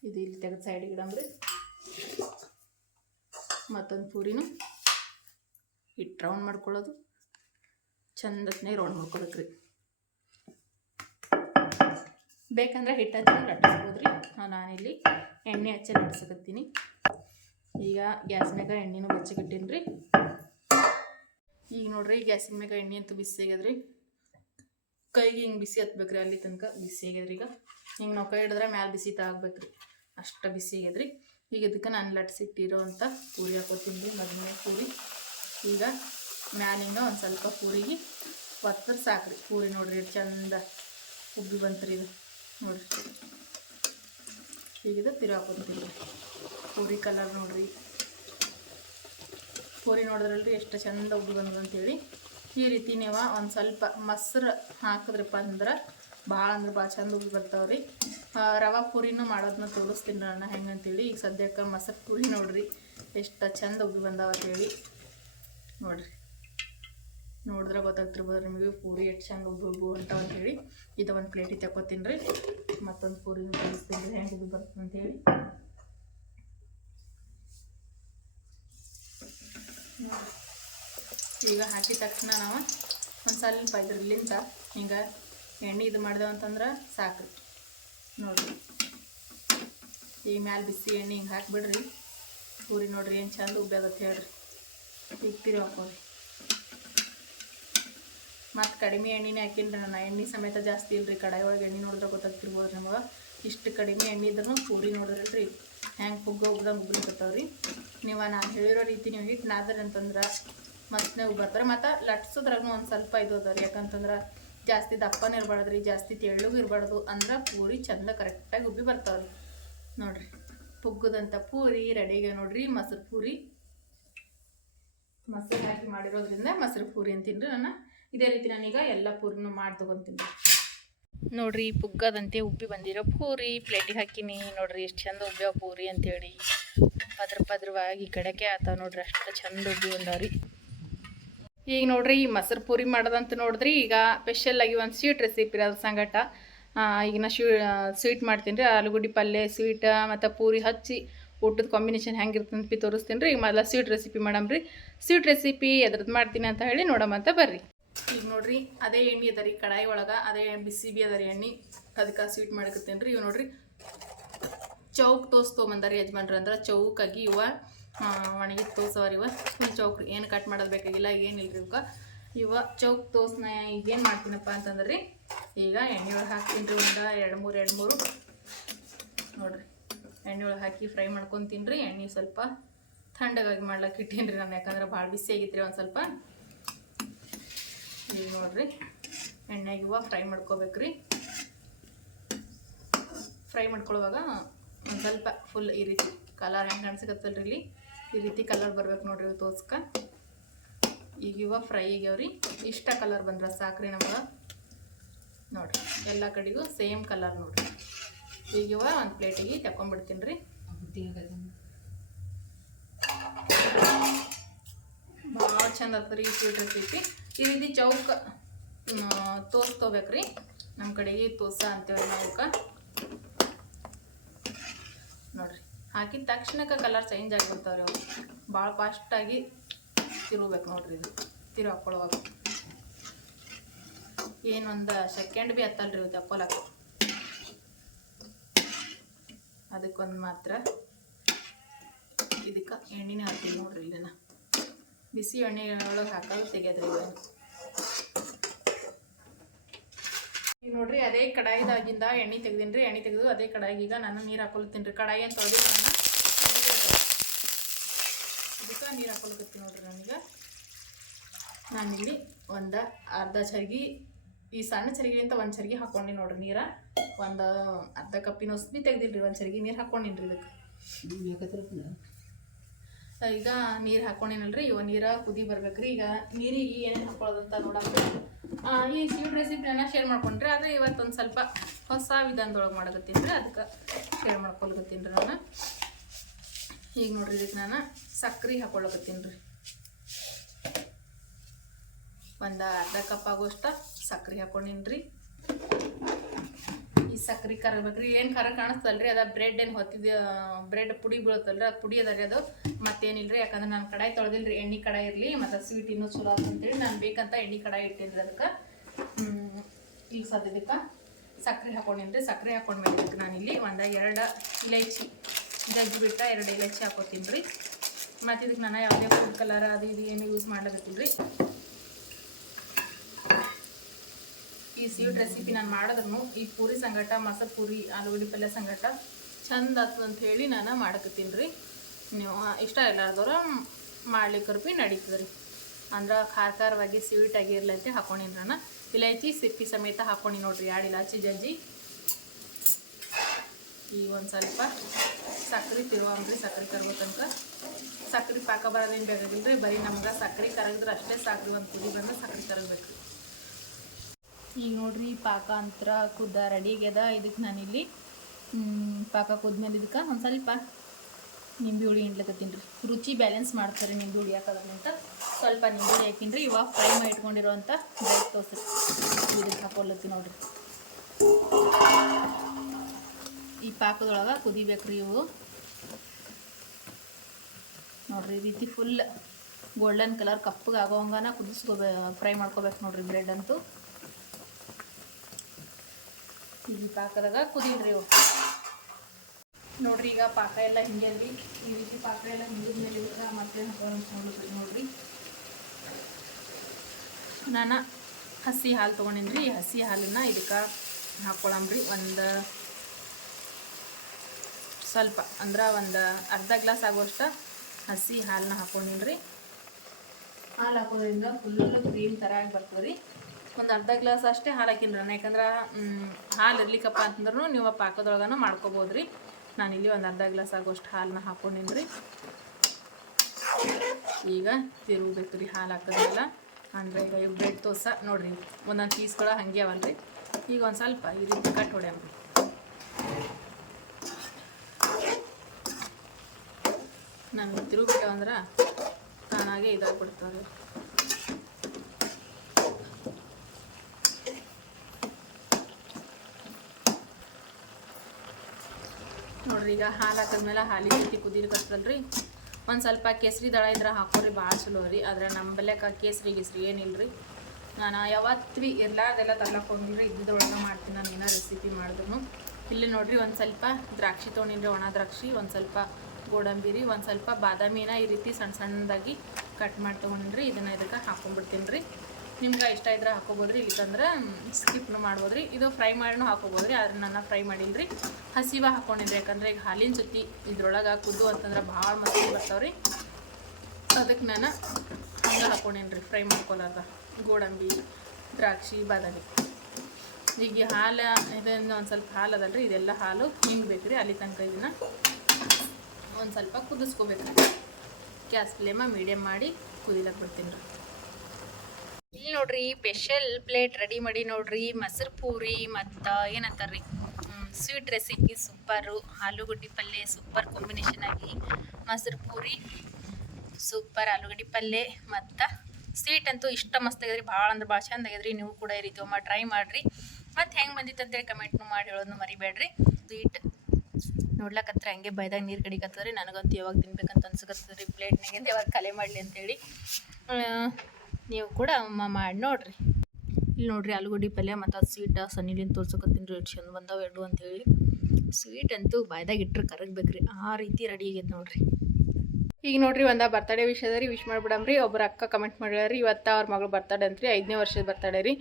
ಇದು ಇಲ್ಲಿ ತೆಗೆದು ಸೈಡಿಗೆ ಇಡಮ್ರಿ ಮತ್ತೊಂದು ಪೂರಿನೂ ಹಿಟ್ಟು ರೌಂಡ್ ಮಾಡ್ಕೊಳ್ಳೋದು. ಚಂದತ್ನೇ ರೌಂಡ್ ಮಾಡ್ಕೊಳಕ್ ರೀ ಬೇಕಂದ್ರೆ ಹಿಟ್ಟು ಹಚ್ಚಿ ಲಟ್ಟಿಸ್ಬೋದು ರೀ ನಾನಿಲ್ಲಿ ಎಣ್ಣೆ ಹಚ್ಚಿ ಲಟ್ಟಿಸ್ಕತ್ತೀನಿ ಈಗ ಗ್ಯಾಸ್ನಾಗ ಎಣ್ಣೆನೂ ಬೆಚ್ಚಗಿಟ್ಟೀನಿ ರೀ ಈಗ ನೋಡ್ರಿ, ಗ್ಯಾಸಿನ ಮ್ಯಾಗ ಎಣ್ಣೆ ಅಂತೂ ಬಿಸಿ ಆಗ್ಯದ್ರಿ. ಕೈಗೆ ಹಿಂಗೆ ಬಿಸಿ ಹತ್ಬೇಕ್ರಿ ಅಲ್ಲಿ ತನಕ. ಬಿಸಿ ಆಗ್ಯದ್ರಿ ಈಗ. ಹಿಂಗೆ ನಾವು ಕೈ ಹಿಡಿದ್ರೆ ಮ್ಯಾಲೆ ಬಿಸಿ ತಾಗ್ಬೇಕು ರೀ ಅಷ್ಟು ಬಿಸಿ ಆಗ್ಯದ್ರಿ. ಈಗ ಇದಕ್ಕೆ ನಾನು ಲಟ್ಸಿಟ್ಟಿರೋ ಅಂತ ಪೂರಿ ಹಾಕೋತೀನಿ ಮೊದಲನೇ ಪೂರಿ. ಈಗ ಮ್ಯಾಲಿಂದ ಒಂದು ಸ್ವಲ್ಪ ಪೂರಿಗೆ ಒತ್ತರ್ ಸಾಕ್ರಿ ಪೂರಿ ನೋಡ್ರಿ ಎಷ್ಟು ಚಂದ ಉಬ್ಬಿ ಬಂತ್ರಿ ಇದು. ನೋಡ್ರಿ. ಈಗ ಇದು ತಿರು ಹಾಕೋತೀನಿ ಪೂರಿ ಕಲರ್ ನೋಡ್ರಿ. ಪೂರಿ ನೋಡಿದ್ರಲ್ರಿ ಎಷ್ಟು ಚಂದ ಉಬ್ಬಿ ಬಂದ್ರಂತೇಳಿ ಈ ರೀತಿ ನೀವು ಒಂದು ಸ್ವಲ್ಪ ಮೊಸರು ಹಾಕಿದ್ರಪ್ಪ ಅಂದ್ರೆ ಭಾಳ ಅಂದ್ರೆ ಭಾಳ ಚಂದ ಉಬ್ಬಿ ಬರ್ತಾವ್ರಿ. ರವಾ ಪೂರಿನೂ ಮಾಡೋದನ್ನ ತೋರಿಸ್ತೀನಿ ನಾನು ಹೆಂಗಂತೇಳಿ. ಈಗ ಸದ್ಯಕ್ಕೆ ಮೊಸರು ಪೂರಿ ನೋಡ್ರಿ. ಎಷ್ಟು ಚಂದ ಉಬ್ಬಿ ಬಂದಾವ ಅಂತೇಳಿ ನೋಡ್ರಿ. ನೋಡಿದ್ರೆ ಗೊತ್ತಾಗ್ತಿರ್ಬೋದು ನಿಮಗೆ ಪೂರಿ ಎಷ್ಟು ಚಂದ ಉಬ್ಬು ಉಬ್ಬು ಅಂತ ಅಂತೇಳಿ ಇದು ಒಂದು ಪ್ಲೇಟಿಗೆ ತಗೋತೀನಿ ರೀ ಮತ್ತೊಂದು ಪೂರಿ ತೋರಿಸ್ತೀನಿ ರೀ ಹೆಂಗೆ ಉಬ್ಬಿ ಬರ್ತದೆ ಅಂತೇಳಿ. ಈಗ ಹಾಕಿದ ತಕ್ಷಣ ನಾವು ಒಂದು ಸ್ವಲ್ಪ ಇದ್ರಲ್ಲಿಂದ ಹಿಂಗೆ ಎಣ್ಣೆ ಇದು ಅಂತಂದ್ರೆ ಸಾಕು ನೋಡಿರಿ. ಈ ಮ್ಯಾಲೆ ಬಿಸಿ ಎಣ್ಣೆ ಹಿಂಗೆ ಹಾಕಿಬಿಡ್ರಿ. ಪೂರಿ ನೋಡ್ರಿ ಏನು ಚಂದ ಉಬ್ಬ್ಯಾಗತ್ತೆ ಹೇಳ್ರಿ. ಈಗ ತಿರು ಹಾಕೋರಿ. ಮತ್ತು ಕಡಿಮೆ ಎಣ್ಣೆನೇ ಹಾಕಿನ್ರಿ ನಾನು. ಎಣ್ಣೆ ಸಮೇತ ಜಾಸ್ತಿ ಇಲ್ರಿ. ಕಡಾಯಿ ಒಳಗೆ ಎಣ್ಣೆ ನೋಡಿದ್ರೆ ಗೊತ್ತಾಗ್ತಿರ್ಬೋದು ನಮಗೆ. ಇಷ್ಟು ಕಡಿಮೆ ಎಣ್ಣೆ ಇದ್ರೂ ಪೂರಿ ನೋಡಿದ್ರಿ ಹೆಂಗೆ ಪುಗ್ಗ ಉಗ್ದಂಗೆ ಉಗ್ಲಿಕತ್ತಾವ್ರಿ ನೀವು ನಾನು ಹೇಳಿರೋ ರೀತಿ ನೀವು ಹಿಟ್ಟು ನಾದ್ರಿ ಅಂತಂದ್ರೆ ಮತ್ತನೇ ಬರ್ತಾರೆ ಮತ್ತು ಲಟ್ಸೋದ್ರಾಗೂ ಒಂದು ಸ್ವಲ್ಪ ಇದು ಅದ ರೀ. ಯಾಕಂತಂದ್ರೆ ಜಾಸ್ತಿ ದಪ್ಪನೂ ಇರಬಾರ್ದು ರೀ ಜಾಸ್ತಿ ತೆಳ್ಳಗೂ ಇರಬಾರ್ದು ಅಂದ್ರೆ ಪೂರಿ ಚಂದ ಕರೆಕ್ಟಾಗಿ ಉಬ್ಬಿ ಬರ್ತಾವ್ರಿ. ನೋಡ್ರಿ ಪುಗ್ಗದಂಥ ಪೂರಿ ರೆಡಿಗೆ ನೋಡ್ರಿ, ಮೊಸರು ಪೂರಿ. ಮೊಸರು ಹಾಕಿ ಮಾಡಿರೋದ್ರಿಂದ ಮೊಸರು ಪೂರಿ ಅಂತೀನಿ ನಾನು. ಇದೇ ರೀತಿ ನಾನೀಗ ಎಲ್ಲ ಪೂರಿನೂ ಮಾಡಿ ತೊಗೊತೀನಿ. ನೋಡ್ರಿ, ಪುಗ್ಗದಂತೆ ಉಬ್ಬಿ ಬಂದಿರೋ ಪೂರಿ ಪ್ಲೇಟಿಗೆ ಹಾಕಿನಿ. ನೋಡ್ರಿ, ಎಷ್ಟು ಚಂದ ಉಬ್ಬ್ಯಾವ ಪೂರಿ ಅಂತೇಳಿ. ಪದ್ರ ಪದ್ರವಾಗಿ ಈ ಕಡೆಗೆ ಆತಾವ ನೋಡ್ರಿ, ಅಷ್ಟು ಚಂದ ಉಬ್ಬಿ ಬಂದಾವ್ರಿ ಈಗ ನೋಡ್ರಿ, ಈ ಮೊಸರು ಪೂರಿ ಮಾಡೋದಂತ ನೋಡಿದ್ರಿ ಈಗ ಸ್ಪೆಷಲ್ ಆಗಿ ಒಂದು ಸ್ವೀಟ್ ರೆಸಿಪಿ ಅದ್ರ ಸಂಗಟ. ಈಗ ನಾ ಶೂ ಸ್ವೀಟ್ ಮಾಡ್ತೀನಿ ರೀ, ಆಲೂಗಡ್ಡೆ ಪಲ್ಯ ಸ್ವೀಟ್ ಮತ್ತು ಪೂರಿ ಹಚ್ಚಿ ಊಟದ ಕಾಂಬಿನೇಷನ್ ಹೆಂಗಿರ್ತಂತ ಬಿ ತೋರಿಸ್ತೀನಿ ರೀ. ಈಗ ಮೊದಲ ಸ್ವೀಟ್ ರೆಸಿಪಿ ಮಾಡಮ್ರಿ ಸ್ವೀಟ್ ರೆಸಿಪಿ ಎದ್ರದ್ದು ಮಾಡ್ತೀನಿ ಅಂತ ಹೇಳಿ ನೋಡಮಂತ ಬರ್ರಿ. ಈಗ ನೋಡ್ರಿ, ಅದೇ ಎಣ್ಣೆ ಅದ ರೀ, ಕಡಾಯಿ ಒಳಗೆ ಅದೇ ಬಿಸಿ ಬಿ ಅದ ರೀ ಎಣ್ಣೆ. ಅದಕ್ಕೆ ಸ್ವೀಟ್ ಮಾಡ್ಕೊತೀನಿ ರೀ. ಇವು ನೋಡ್ರಿ, ಚೌಕ್ ತೋಸ್ ರೀ ಯಜಮಾನ್ರು ಅಂದ್ರೆ, ಚೌಕಾಗಿ ಇವ ಒಣಗಿದ ತೋಸವ್ರ ಇವ. ಫುಲ್ ಚೌಕ್ ಏನು ಕಟ್ ಮಾಡೋದು ಬೇಕಾಗಿಲ್ಲ ಏನಿಲ್ಲ ಇವಕ್ಕೆ ಇವ ಚೌಕ್ ತೋಸ್ನ ಈಗೇನು ಮಾಡ್ತೀನಪ್ಪ ಅಂತಂದ್ರೆ ರೀ ಈಗ ಎಣ್ಣೆ ಒಳಗೆ ಹಾಕ್ತೀನಿ ರೀ ಒಂದು ಎರಡು ಮೂರು ಎರಡು ಮೂರು. ನೋಡ್ರಿ ಎಣ್ಣೆ ಒಳಗೆ ಹಾಕಿ ಫ್ರೈ ಮಾಡ್ಕೊತೀನಿ ರೀ ಎಣ್ಣೆ ಸ್ವಲ್ಪ ಥಂಡಗಾಗಿ ಮಾಡ್ಲಕ್ಕೆ ಇಟ್ಟೀನಿ ರೀ ನಾನು, ಯಾಕಂದ್ರೆ ಭಾಳ ಬಿಸಿ ಆಗಿತ್ತು ರೀ ಒಂದು ಸ್ವಲ್ಪ. ಈಗ ನೋಡ್ರಿ, ಎಣ್ಣೆಗೆ ಇವ ಫ್ರೈ ಮಾಡ್ಕೋಬೇಕು ರೀ ಫ್ರೈ ಮಾಡ್ಕೊಳ್ಳುವಾಗ ಒಂದು ಸ್ವಲ್ಪ ಫುಲ್ ಈ ರೀತಿ ಕಲರ್ ಹೆಂಗೆ ಕಾಣಿಸಕತ್ತಲ್ರಿ ಇಲ್ಲಿ. ಈ ರೀತಿ ಕಲರ್ ಬರ್ಬೇಕು ನೋಡ್ರಿ ತೋಸ್ಕ ಈಗ ಇವ ಫ್ರೈ ಆಗ್ಯಾವ್ರಿ. ಇಷ್ಟ ಕಲರ್ ಬಂದ್ರೆ ಸಾಕ್ರಿ ನಮ್ಗೆ. ನೋಡ್ರಿ, ಎಲ್ಲ ಕಡೆಗೂ ಸೇಮ್ ಕಲರ್ ನೋಡ್ರಿ. ಈಗ ಇವ ಒಂದು ಪ್ಲೇಟಿಗೆ ತಕೊಂಡ್ಬಿಡ್ತೀನಿ ರೀ ಭಾಳ ಚಂದ ಆಗ್ತದೆ ರೀ ಸ್ವೀಟ್ ರೆಸಿಪಿ ಈ ರೀತಿ ಚೌಕ ತೋರಿಸ್ತೋಬೇಕ್ರಿ ನಮ್ಮ ಕಡೆಗೆ ತೋಸ ಅಂತೇವೆ ನಾವು ನೋಡ್ರಿ. ಹಾಕಿದ ತಕ್ಷಣಕ್ಕೆ ಕಲರ್ ಚೇಂಜ್ ಆಗಿಬಿಡ್ತಾವ್ರಿ ಅವು ಭಾಳ ಫಾಸ್ಟಾಗಿ ತಿರುಗ್ಬೇಕು ನೋಡ್ರಿ ಇದು. ತಿರು ಹಾಕ್ಕೊಳ್ಳುವಾಗ ಏನೊಂದು ಸೆಕೆಂಡ್ ಭೀ ಹತ್ತಲ್ರಿ ಇವು ತಪ್ಪಲಕ್ಕೆ ಅದಕ್ಕೊಂದು ಮಾತ್ರ ಇದಕ್ಕೆ ಎಣ್ಣೆನೇ ಹಾಕ್ತೀವಿ ನೋಡ್ರಿ ಇದನ್ನು ಬಿಸಿ ಎಣ್ಣೆ ಒಳಗೆ ಹಾಕೋದು ತೆಗೆಯೋದ್ರಿ ಇದನ್ನು ಈಗ ನೋಡ್ರಿ ಅದೇ ಕಡಾಯಿದಾಗಿಂದ ಎಣ್ಣೆ ತೆಗ್ದೀನಿ ರೀ ಎಣ್ಣೆ ತೆಗೆದು ಅದೇ ಕಡಾಯಿಗೆ ಈಗ ನಾನು ನೀರು ಹಾಕೊಳ್ತೀನಿ ರೀ. ಕಡಾಯಿ ಅಂತ ನಾನು ಇದಕ್ಕೆ ನೀರು ಹಾಕೊಳಕತ್ತೀನಿ ನೋಡ್ರಿ ನನಗೆ. ನಾನಿಲ್ಲಿ ಒಂದು ಅರ್ಧ ಚರ್ಗಿ ಈ ಸಣ್ಣ ಚರಿಗಿಲಿಂತ ಒಂದು ಚರ್ಗಿ ಹಾಕೊಂಡಿ ನೋಡ್ರಿ ನೀರ. ಒಂದು ಅರ್ಧ ಕಪ್ಪಿನ ಹೊಸ್ಬಿ ತೆಗ್ದಿಲ್ರಿ ಒಂದು ಚರ್ಗಿ ನೀರು ಹಾಕೊಂಡಿನ್ರಿ ಇದಕ್ಕೆ ಈಗ ನೀರು ಹಾಕೊಂಡಿನಲ್ರಿ ಇವ ನೀರ ಕುದಿ ಬರ್ಬೇಕ್ರಿ. ಈಗ ನೀರಿಗೆ ಏನೇನು ಹಾಕೊಳ್ಳೋದಂತ ನೋಡಕ್ಕೆ ಈ ಸ್ವೀಟ್ ರೆಸಿಪಿನ ಶೇರ್ ಮಾಡ್ಕೊಂಡ್ರಿ ಆದರೆ ಇವತ್ತೊಂದು ಸ್ವಲ್ಪ ಹೊಸ ವಿಧಾನದೊಳಗೆ ಮಾಡಕತ್ತೀನಿ ರೀ ಅದಕ್ಕೆ ಶೇರ್ ಮಾಡ್ಕೊಳಕತ್ತೀನಿ ರೀ ನಾನು. ಈಗ ನೋಡ್ರಿ ಇದಕ್ಕೆ ನಾನು ಸಕ್ಕರೆ ಹಾಕೊಳ್ಳಕತ್ತೀನಿ ರೀ. ಒಂದು ಅರ್ಧ ಕಪ್ ಆಗೋಷ್ಟ ಸಕ್ಕರೆ ಹಾಕೊಂಡಿನಿ ರೀ. ಈ ಸಕ್ಕರೆ ಕರಬೇಕ್ರಿ ಏನು ಖರ ರೀ ಅದ ಬ್ರೆಡ್ ಏನು ಹೊತ್ತಿದ ಬ್ರೆಡ್ ಪುಡಿ ಬೀಳುತ್ತಲ್ರಿ? ಅದು ಪುಡಿ ಅದ ರೀ ಅದು. ಮತ್ತೇನಿಲ್ರಿ, ಯಾಕಂದ್ರೆ ನಾನು ಕಡಾಯಿ ರೀ ಎಣ್ಣೆ ಕಡಾಯಿ ಇರಲಿ, ಮತ್ತು ಸ್ವೀಟ್ ಇನ್ನೂ ಚಲೋ ಅಂತೇಳಿ ನಾನು ಬೇಕಂತ ಎಣ್ಣೆ ಕಡಾಯಿ ಇಟ್ಟೇನ್ರಿ ಅದಕ್ಕೆ. ಈಗ ಸದ್ಯದಕ್ಕೆ ಸಕ್ಕರೆ ಹಾಕೊಂಡಿನ್ರಿ. ಸಕ್ಕರೆ ಹಾಕೊಂಡ್ಮೇಲೆ ನಾನು ನಾನಿಲ್ಲಿ ಒಂದು ಎರಡು ಇಲೈಚಿ. ಜಜ್ಜಿ ಬಿಟ್ಟ ಎರಡು ಇಲಚ್ಚಿ ಹಾಕೋತೀನಿ ರೀ. ಮತ್ತು ಇದಕ್ಕೆ ನಾನು ಯಾವುದೇ ಫುಡ್ ಕಲರ್ ಅದು ಇದು ಏನು ಯೂಸ್ ಮಾಡ್ಲಕತ್ತೀನಿ ಈ ಸ್ವೀಟ್ ರೆಸಿಪಿ ನಾನು ಮಾಡಿದ್ರು ಈ ಪೂರಿ ಸಂಗಟ ಮಸಾಲೆ ಪೂರಿ, ಆಲೂಗಡ್ಡೆ ಪಲ್ಯ ಸಂಗಟ ಚಂದ ಅಂತ ಹೇಳಿ ನಾನು ಮಾಡಕತ್ತೀನಿ ರೀ. ನೀವು ಇಷ್ಟ ಇಲ್ಲಾರ್ದವ್ರ ಮಾಡ್ಲಿಕ್ಕರ್ ಭೀ ನಡೀತದೆ ರೀ. ಅಂದ್ರೆ ಖಾರ ಖಾರವಾಗಿ ಸ್ವೀಟ್ ಆಗಿರ್ಲಿ ಅಂತ ಹಾಕೊಂಡಿನಿ ನಾನು. ಇಲೈಚಿ, ಸಿಪ್ಪಿ ಸಮೇತ ಹಾಕೊಂಡು ನೋಡ್ರಿ, ಎರಡು ಇಲಾಚಿ, ಜಜ್ಜಿ. ಈಗ ಒಂದು ಸ್ವಲ್ಪ ಸಕ್ರೆ ತಿರುವಂಬ್ರಿ, ಸಕ್ರೆ ಕರ್ಬೇಕಂತ ಸಕ್ರೆ ಪಾಕ ಬರೋದೇನು ಬೇಕಾಗಿಲ್ಲ ರೀ ಬರೀ ನಮ್ಗೆ ಸಕ್ರೆ ಕರಗಿದ್ರೆ ಅಷ್ಟೇ ಸಾಕು, ಒಂದು ಕುದಿ ಬಂದು ಸಕ್ರೆ ಕರಗಬೇಕು. ಈಗ ನೋಡ್ರಿ ಪಾಕ ಅಂತರ ಕುದ್ದ ರೆಡಿ ಆಗ್ಯದ. ಇದಕ್ಕೆ ನಾನಿಲ್ಲಿ ಪಾಕ ಕುದ್ಮೇಲೆ ಇದಕ್ಕೆ ಒಂದು ಸ್ವಲ್ಪ ನಿಂಬೆ ಹುಳಿ ಹಿಂಡ್ಲಕತ್ತೀನಿ ರೀ. ರುಚಿ ಬ್ಯಾಲೆನ್ಸ್ ಮಾಡ್ತಾರೆ ನಿಂಬೆ ಹುಳಿ ಹಾಕೋದ್ರಿಂದ ಸ್ವಲ್ಪ ನಿಂಬೆ ಹುಳಿ ಹಾಕಿನ್ರಿ. ಇವಾಗ ಫ್ರೈ ಮಾಡಿ ಇಟ್ಕೊಂಡಿರೋವಂಥ ಬ್ರೆಡ್ ತೋರಿಸ್ರಿ. ಇದಕ್ಕೆ ಹಾಕೊಳ್ಳತ್ತಿ ನೋಡ್ರಿ. ಈ ಪಾಕದೊಳಗೆ ಕುದಿಬೇಕ್ರಿ ಇವು. ನೋಡ್ರಿ ರೀತಿ ಫುಲ್ ಗೋಲ್ಡನ್ ಕಲರ್ ಕಪ್ಪಗೆ ಆಗೋವಂಗನ ಕುದಿಸ್ಕೋಬೇ ಫ್ರೈ ಮಾಡ್ಕೋಬೇಕು ನೋಡ್ರಿ ಬ್ರೆಡ್ ಅಂತೂ. ಈ ಪಾಕದಾಗ ಕುದೀನ್ರಿ ಇವು. ನೋಡ್ರಿ, ಈಗ ಪಾಕ ಎಲ್ಲ ಹಿಂಗೆ ರೀ ಈ ರೀತಿ ಪಾಕ ಎಲ್ಲ ಹಿಂಗಿದ ಮೇಲೆ ಇವಾಗ ಮತ್ತೆ ನೋಡ್ಲಿಕ್ಕೆ ನೋಡ್ರಿ. ನಾನು ಹಸಿ ಹಾಲು ತೊಗೊಂಡೀನಿ ರೀ ಹಸಿ ಹಾಲನ್ನು ಇದಕ್ಕೆ ಹಾಕ್ಕೊಳಮ್ರಿ ಒಂದು ಸ್ವಲ್ಪ ಅಂದ್ರೆ ಒಂದು ಅರ್ಧ ಗ್ಲಾಸ್ ಆಗುವಷ್ಟು ಹಸಿ ಹಾಲನ್ನ ಹಾಕೊಂಡಿನ್ರಿ. ಹಾಲು ಹಾಕೋದ್ರಿಂದ ಫುಲ್ಲು ಕ್ರೀಮ್ ಥರ ಆಗಿ ಬರ್ತದೆ ರೀ ಒಂದು ಅರ್ಧ ಗ್ಲಾಸ್ ಅಷ್ಟೇ ಹಾಲು ಹಾಕಿನ್ರಿ ನಾನು ಯಾಕಂದ್ರೆ ಹಾಲು ಇರ್ಲಿಕ್ಕಪ್ಪ ಅಂತಂದ್ರೂ ನೀವು ಪಾಕದೊಳಗನ ಮಾಡ್ಕೋಬೋದು ರೀ ನಾನಿಲ್ಲಿ ಒಂದು ಅರ್ಧ ಗ್ಲಾಸ್ ಆಗೋಷ್ಟು ಹಾಲನ್ನ ಹಾಕೊಂಡಿನಿ ರೀ ಈಗ ತಿರುಗಬೇಕು ರೀ ಹಾಲು ಹಾಕೋದ್ರಲ್ಲ ಅಂದರೆ ಈಗ ಇವು ಬ್ರೆಡ್ ತೋಸ ನೋಡಿರಿ, ಒಂದೊಂದು ಪೀಸ್ಗಳು ಹಂಗೆ ರೀ ಈಗ ಒಂದು ಸ್ವಲ್ಪ ಈ ರೀತಿ ಕಟ್ ಹೊಡ್ಯಾಮ್ರಿ. ನಮ್ಗೆ ತಿರುಗ್ಬಿಟ್ಟವಂದ್ರೆ ತಾನಾಗೆ ಇದಾಗ್ಬಿಡ್ತಾರೆ ನೋಡ್ರಿ, ಈಗ ಹಾಲು ಹಾಕಿದ್ಮೇಲೆ ಹಾಲಿನ ಜೊತೆ ಕುದಿಲಿಕತ್ತಲ್ರಿ ಒಂದು ಸ್ವಲ್ಪ ಕೇಸರಿ ದಳ ಇದ್ರೆ ಹಾಕೋರಿ, ಭಾಳ ಚಲೋ ರೀ. ಆದ್ರೆ ನಮ್ಮ ಬೆಲೆಕ ಕೇಸರಿ ಗಿಸ್ರಿ ಏನಿಲ್ಲರಿ ನಾನು ಯಾವತ್ತು ಭೀ ಇರ್ಲಾರ್ದೆಲ್ಲ ತರ್ಲಕ್ಕೆ ಹೋಗಿಲ್ರಿ. ಇದ್ದಿದ್ದೊಳಗೆ ಮಾಡ್ತೀನಿ, ನಾನು ಏನೋ ರೆಸಿಪಿ ಮಾಡಿದ್ರು ಇಲ್ಲಿ ನೋಡ್ರಿ, ಒಂದು ಸ್ವಲ್ಪ ದ್ರಾಕ್ಷಿ ತೊಗೊಂಡಿನ್ರಿ, ಒಣ ದ್ರಾಕ್ಷಿ, ಒಂದು ಸ್ವಲ್ಪ ಗೋಡಂಬಿ ರೀ ಒಂದು ಸ್ವಲ್ಪ ಬಾದಾಮಿನ ಈ ರೀತಿ ಸಣ್ಣ ಸಣ್ಣದಾಗಿ ಕಟ್ ಮಾಡಿ ತೊಗೊಂಡ್ರಿ ಇದನ್ನು ಇದಕ್ಕೆ ಹಾಕೊಂಡ್ಬಿಡ್ತೀನಿ ರೀ ನಿಮ್ಗೆ ಇಷ್ಟ ಇದ್ರೆ ಹಾಕೋಬೋದ್ರಿ ಇಲ್ಲಂದ್ರೆ ಸ್ಕಿಪ್ನು ಮಾಡ್ಬೋದ್ರಿ. ಇದು ಫ್ರೈ ಮಾಡಿನೂ ಹಾಕೋಬೋದ್ರಿ, ಆದ್ರೆ ನಾನು ಫ್ರೈ ಮಾಡಿಲ್ರಿ. ಹಸಿವ ಹಾಕೊಂಡಿದ್ರಿ ಯಾಕಂದ್ರೆ ಈಗ ಹಾಲಿನ ಜೊತೆ ಇದ್ರೊಳಗೆ ಕುದ್ದು ಅಂತಂದ್ರೆ ಭಾಳ ಮಸಾಲೆ ಬರ್ತಾವ್ರಿ. ಅದಕ್ಕೆ ನಾನು ಹಂಗೆ ಹಾಕೊಂಡಿನ್ರಿ ಫ್ರೈ ಮಾಡ್ಕೊಲಾರ್ದ ಗೋಡಂಬಿ, ದ್ರಾಕ್ಷಿ, ಬಾದಾಮಿ. ಈಗ ಹಾಲು ಇದನ್ನು ಒಂದು ಸ್ವಲ್ಪ ಹಾಲು ಅದಲ್ರಿ, ಇದೆಲ್ಲ ಹಾಲು ಹಿಂಗೆ ರೀ ಅಲ್ಲಿ ತನಕ ಇದನ್ನು ಒಂದು ಸ್ವಲ್ಪ ಕುದಿಸ್ಕೋಬೇಕು. ಗ್ಯಾಸ್ ಫ್ಲೇಮ ಮೀಡಿಯಮ್ ಮಾಡಿ ಕುದಿಲಕ್ಕೆ ಬಿಡ್ತೀನಿ ರೀ ಇಲ್ಲಿ ನೋಡ್ರಿ ಸ್ಪೆಷಲ್ ಪ್ಲೇಟ್ ರೆಡಿ ಮಾಡಿ ನೋಡ್ರಿ. ಮೊಸರು ಪೂರಿ ಮತ್ತು ಏನಂತಾರ್ರಿ? ಸ್ವೀಟ್ ರೆಸಿಪಿ ಸೂಪರು ಆಲೂಗಡ್ಡೆ ಪಲ್ಯ ಸೂಪರ್ ಕಾಂಬಿನೇಷನ್ ಆಗಿ ಮೊಸರು ಪೂರಿ ಸೂಪರ್ ಆಲೂಗಡ್ಡೆ ಪಲ್ಯ ಮತ್ತು ಸ್ವೀಟ್ ಅಂತೂ ಇಷ್ಟ ಮಸ್ತ್ ಆಗ್ಯದ್ರಿ. ಭಾಳ ಅಂದ್ರೆ ಭಾಳ ಚಂದ ಆಗ್ಯದ್ರಿ. ನೀವು ಕೂಡ ಈ ರೀತಿ ಟ್ರೈ ಮಾಡಿರಿ. ಮತ್ತು ಹೆಂಗೆ ಬಂದಿತ್ತು ಅಂತೇಳಿ ಕಮೆಂಟ್ನು ಮಾಡಿ ಹೇಳೋದು ಮರಿಬೇಡ್ರಿ. ಸ್ವೀಟ್ ನೋಡ್ಲಕತ್ರ ಹಂಗೆ ಬೈದಾಗ ನೀರು ಕಡಿಕತ್ತದ್ರಿ, ನನಗಂತೂ ಯಾವಾಗ ತಿನ್ಬೇಕಂತ ಅನ್ಸಕತ್ತದ್ರಿ ಪ್ಲೇಟ್ನಾಗಿಂದ ಯಾವಾಗ ಕಲೆ ಮಾಡಲಿ ಅಂತೇಳಿ. ನೀವು ಕೂಡ ಮಾಡಿ ನೋಡ್ರಿ. ಇಲ್ಲಿ ನೋಡ್ರಿ ಆಲೂಗಡ್ಡೆ ಪಲ್ಯ ಮತ್ತು ಅದು ಸ್ವೀಟ ಸನ್ನಿಲಿಂದ ತೋರ್ಸಕತ್ತೀನಿ ರೀ ಚಂದ ಬಂದಾವ ಎರಡು ಅಂತೇಳಿ. ಸ್ವೀಟ್ ಅಂತೂ ಬಾಯ್ದಾಗ ಇಟ್ಟರೆ ಕರಗ್ಬೇಕ್ರಿ, ಆ ರೀತಿ ರೆಡಿ ಆಗೈತೆ ನೋಡ್ರಿ. ಈಗ ನೋಡ್ರಿ ಒಂದ ಬರ್ತಡೇ ವಿಷಯದ ರೀ ವಿಶ್ ಮಾಡ್ಬಿಡಮ್ರಿ ಒಬ್ಬರ ಅಕ್ಕ ಕಮೆಂಟ್ ಮಾಡ್ಯಾರ ರೀ, ಇವತ್ತು ಅವ್ರ ಮಗಳು ಬರ್ತಡೆ ಅಂತ ರೀ ಐದನೇ ವರ್ಷದ ಬರ್ತಡೇ ರೀ.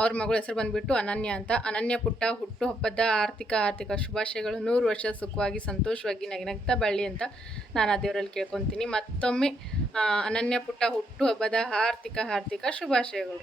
ಅವ್ರ ಮಗಳ ಹೆಸರು ಬಂದ್ಬಿಟ್ಟು ಅನನ್ಯ ಅಂತ. ಅನನ್ಯ ಪುಟ್ಟ, ಹುಟ್ಟು ಹಬ್ಬದ ಆರ್ಥಿಕ ಆರ್ಥಿಕ ಶುಭಾಶಯಗಳು, ನೂರು ವರ್ಷ ಸುಖವಾಗಿ, ಸಂತೋಷವಾಗಿ ನಗಿನಗ್ತಾ ಬಳ್ಳಿ ಅಂತ ನಾನು ಆ ದೇವರಲ್ಲಿ ಕೇಳ್ಕೊತೀನಿ. ಮತ್ತೊಮ್ಮೆ ಅನನ್ಯ ಪುಟ್ಟ, ಹುಟ್ಟು ಹಬ್ಬದ ಆರ್ಥಿಕ ಆರ್ಥಿಕ ಶುಭಾಶಯಗಳು.